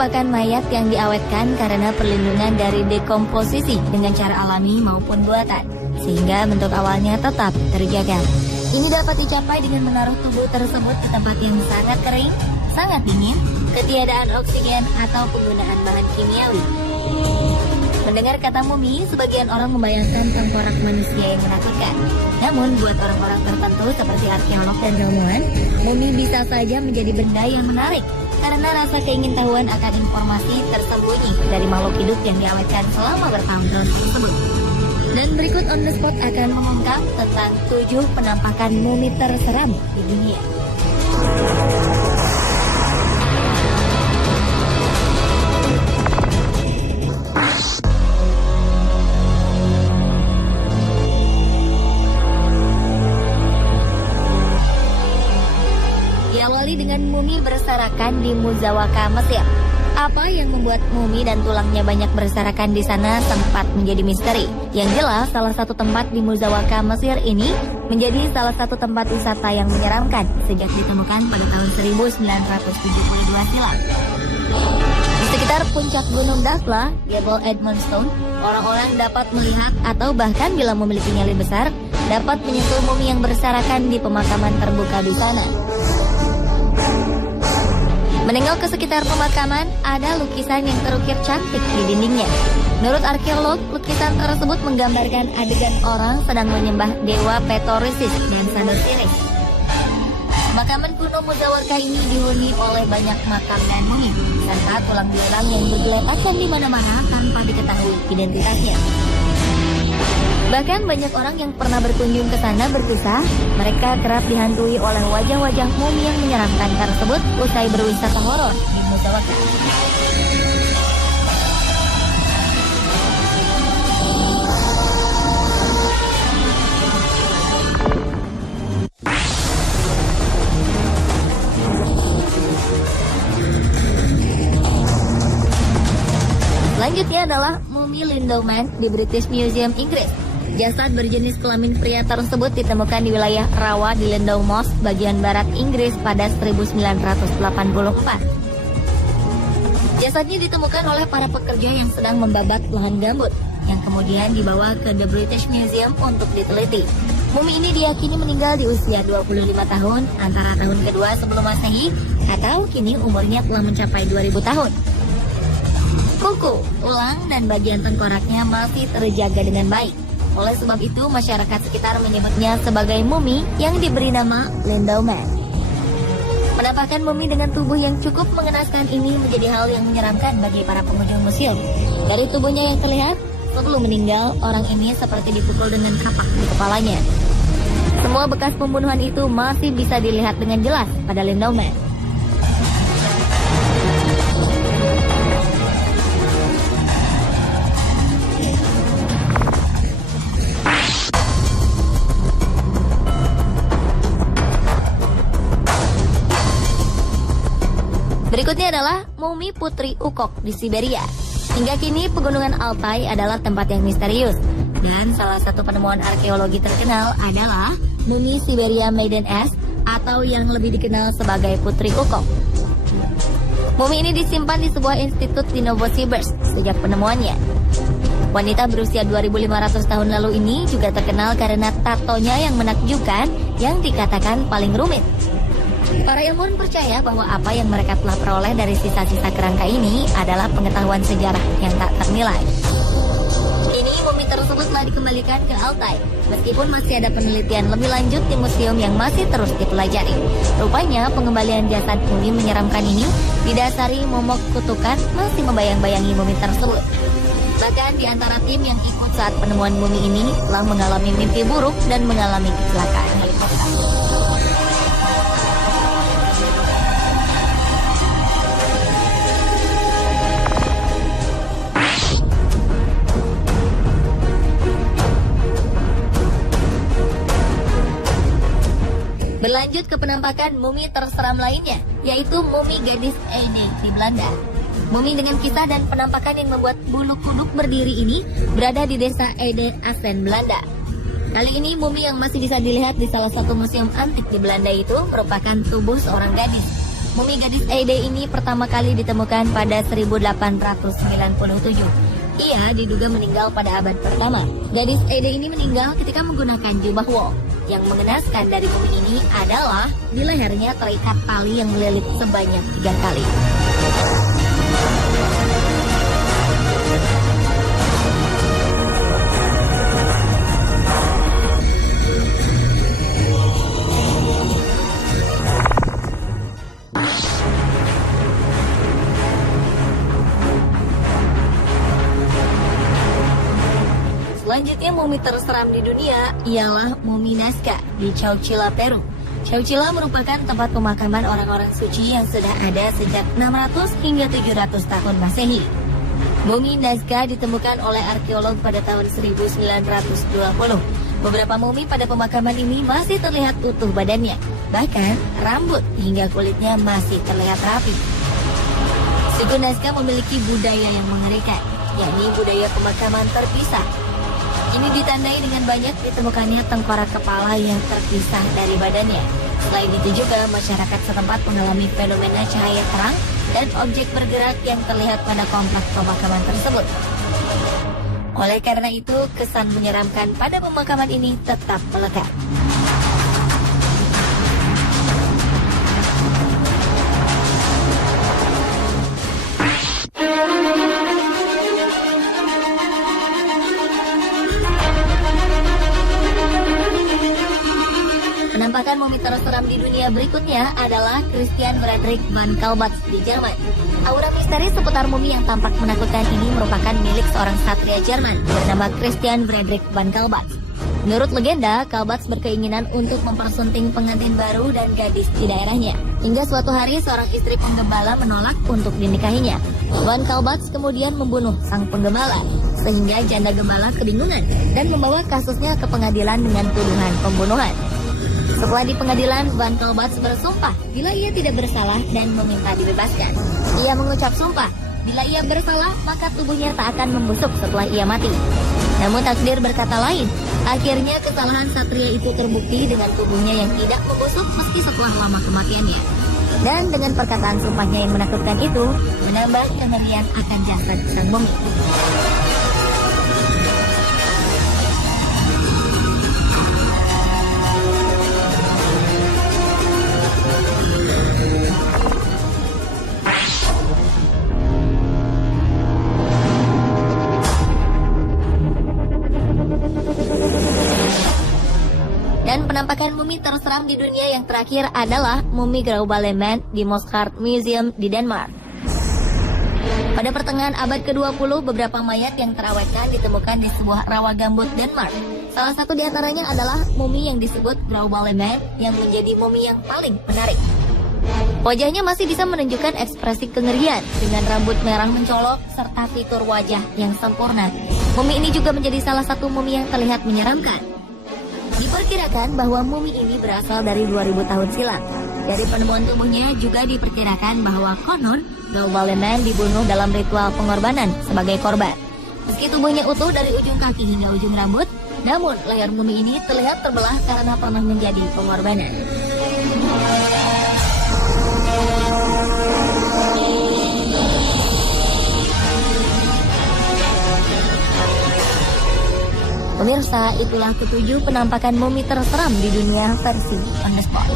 merupakan mayat yang diawetkan karena perlindungan dari dekomposisi dengan cara alami maupun buatan, sehingga bentuk awalnya tetap terjaga. Ini dapat dicapai dengan menaruh tubuh tersebut di tempat yang sangat kering, sangat dingin, ketiadaan oksigen, atau penggunaan bahan kimiawi. Mendengar kata mumi, sebagian orang membayangkan tengkorak manusia yang menakutkan. Namun, buat orang-orang tertentu seperti arkeolog dan ilmuwan, mumi bisa saja menjadi benda yang menarik karena rasa keingintahuan akan informasi tersembunyi dari makhluk hidup yang diawetkan selama bertahun-tahun tersebut. Dan berikut on the spot akan mengungkap tentang 7 penampakan mumi terseram di dunia. Diawali dengan mumi berserakan di Muzawaka, Mesir. Apa yang membuat mumi dan tulangnya banyak berserakan di sana sempat menjadi misteri. Yang jelas, salah satu tempat di Muzawaka, Mesir ini menjadi salah satu tempat wisata yang menyeramkan sejak ditemukan pada tahun 1972 silam. Di sekitar puncak Gunung Dakhla, Jebel Edmonstone, orang-orang dapat melihat atau bahkan bila memiliki nyali besar, dapat menyentuh mumi yang berserakan di pemakaman terbuka di sana. Menengok ke sekitar pemakaman, ada lukisan yang terukir cantik di dindingnya. Menurut arkeolog, lukisan tersebut menggambarkan adegan orang sedang menyembah dewa Petorisis dan Sadosiris. Pemakaman kuno Muzawaka ini dihuni oleh banyak makam dan mumi, serta tulang belulang yang bergeletakan di mana-mana tanpa diketahui identitasnya. Bahkan banyak orang yang pernah berkunjung ke sana berkisah, mereka kerap dihantui oleh wajah-wajah mumi yang menyeramkan tersebut usai berwisata horor di Muzawaka. Selanjutnya adalah mumi Lindeman di British Museum, Inggris. Jasad berjenis kelamin pria tersebut ditemukan di wilayah Rawa di Lindow Moss, bagian barat Inggris pada 1984. Jasadnya ditemukan oleh para pekerja yang sedang membabat lahan gambut, yang kemudian dibawa ke The British Museum untuk diteliti. Mumi ini diyakini meninggal di usia 25 tahun, antara tahun kedua sebelum Masehi, atau kini umurnya telah mencapai 2000 tahun. Kuku, tulang, dan bagian tengkoraknya masih terjaga dengan baik. Oleh sebab itu, masyarakat sekitar menyebutnya sebagai mumi yang diberi nama Lindeman. Penampakan mumi dengan tubuh yang cukup mengenaskan ini menjadi hal yang menyeramkan bagi para pengunjung museum. Dari tubuhnya yang terlihat, sebelum meninggal, orang ini seperti dipukul dengan kapak di kepalanya. Semua bekas pembunuhan itu masih bisa dilihat dengan jelas pada Lindeman. Berikutnya adalah mumi Putri Ukok di Siberia. Hingga kini pegunungan Altai adalah tempat yang misterius. Dan salah satu penemuan arkeologi terkenal adalah mumi Siberia Maiden S atau yang lebih dikenal sebagai Putri Ukok. Mumi ini disimpan di sebuah institut di Novosibirsk sejak penemuannya. Wanita berusia 2500 tahun lalu ini juga terkenal karena tatonya yang menakjubkan yang dikatakan paling rumit. Para ilmuwan percaya bahwa apa yang mereka telah peroleh dari sisa-sisa kerangka ini adalah pengetahuan sejarah yang tak ternilai. Kini mumi tersebut telah dikembalikan ke Altai, meskipun masih ada penelitian lebih lanjut di museum yang masih terus dipelajari. Rupanya pengembalian jasad mumi menyeramkan ini didasari momok kutukan masih membayang-bayangi mumi tersebut. Bahkan di antara tim yang ikut saat penemuan mumi ini telah mengalami mimpi buruk dan mengalami kecelakaan helikopter. Berlanjut ke penampakan mumi terseram lainnya, yaitu mumi gadis Ede di Belanda. Mumi dengan kisah dan penampakan yang membuat bulu kuduk berdiri ini berada di desa Ede, Assen, Belanda. Kali ini mumi yang masih bisa dilihat di salah satu museum antik di Belanda itu merupakan tubuh seorang gadis. Mumi gadis Eide ini pertama kali ditemukan pada 1897. Ia diduga meninggal pada abad pertama. Gadis Eide ini meninggal ketika menggunakan jubah wol. Yang mengenaskan dari mumi ini adalah di lehernya terikat tali yang melilit sebanyak 3 kali. Selanjutnya mumi terseram di dunia ialah mumi Nazca di Chowchilla, Peru. Chowchilla merupakan tempat pemakaman orang-orang suci yang sudah ada sejak 600 hingga 700 tahun Masehi. Mumi Nazca ditemukan oleh arkeolog pada tahun 1920. Beberapa mumi pada pemakaman ini masih terlihat utuh badannya, bahkan rambut hingga kulitnya masih terlihat rapi. Suku Nazca memiliki budaya yang mengerikan, yakni budaya pemakaman terpisah. Ini ditandai dengan banyak ditemukannya tengkorak kepala yang terpisah dari badannya. Selain itu juga masyarakat setempat mengalami fenomena cahaya terang dan objek bergerak yang terlihat pada kompleks pemakaman tersebut. Oleh karena itu, kesan menyeramkan pada pemakaman ini tetap melekat. Penampakan mumi terseram di dunia berikutnya adalah Christian Friedrich von Kaulbatz di Jerman. Aura misteri seputar mumi yang tampak menakutkan ini merupakan milik seorang satria Jerman bernama Christian Friedrich von Kaulbatz. Menurut legenda, Kaulbatz berkeinginan untuk mempersunting pengantin baru dan gadis di daerahnya. Hingga suatu hari seorang istri penggembala menolak untuk dinikahinya. Von Kaulbatz kemudian membunuh sang penggembala, sehingga janda gembala kebingungan dan membawa kasusnya ke pengadilan dengan tuduhan pembunuhan. Setelah di pengadilan, Von Kaulbatz bersumpah bila ia tidak bersalah dan meminta dibebaskan. Ia mengucap sumpah, bila ia bersalah maka tubuhnya tak akan membusuk setelah ia mati. Namun takdir berkata lain. Akhirnya kesalahan satria itu terbukti dengan tubuhnya yang tidak membusuk meski setelah lama kematiannya. Dan dengan perkataan sumpahnya yang menakutkan itu, menambah kengerian akan jasad sang mumi. Dan penampakan mumi terseram di dunia yang terakhir adalah mumi Grauballeman di Moskart Museum di Denmark. Pada pertengahan abad ke-20, beberapa mayat yang terawetkan ditemukan di sebuah rawa gambut Denmark. Salah satu di antaranya adalah mumi yang disebut Grauballeman yang menjadi mumi yang paling menarik. Wajahnya masih bisa menunjukkan ekspresi kengerian dengan rambut merah mencolok serta fitur wajah yang sempurna. Mumi ini juga menjadi salah satu mumi yang terlihat menyeramkan. Diperkirakan bahwa mumi ini berasal dari 2000 tahun silam. Dari penemuan tubuhnya juga diperkirakan bahwa konon Grauballeman dibunuh dalam ritual pengorbanan sebagai korban. Meski tubuhnya utuh dari ujung kaki hingga ujung rambut, namun leher mumi ini terlihat terbelah karena pernah menjadi pengorbanan. Pemirsa, itulah ketujuh penampakan mumi terseram di dunia versi On The Spot.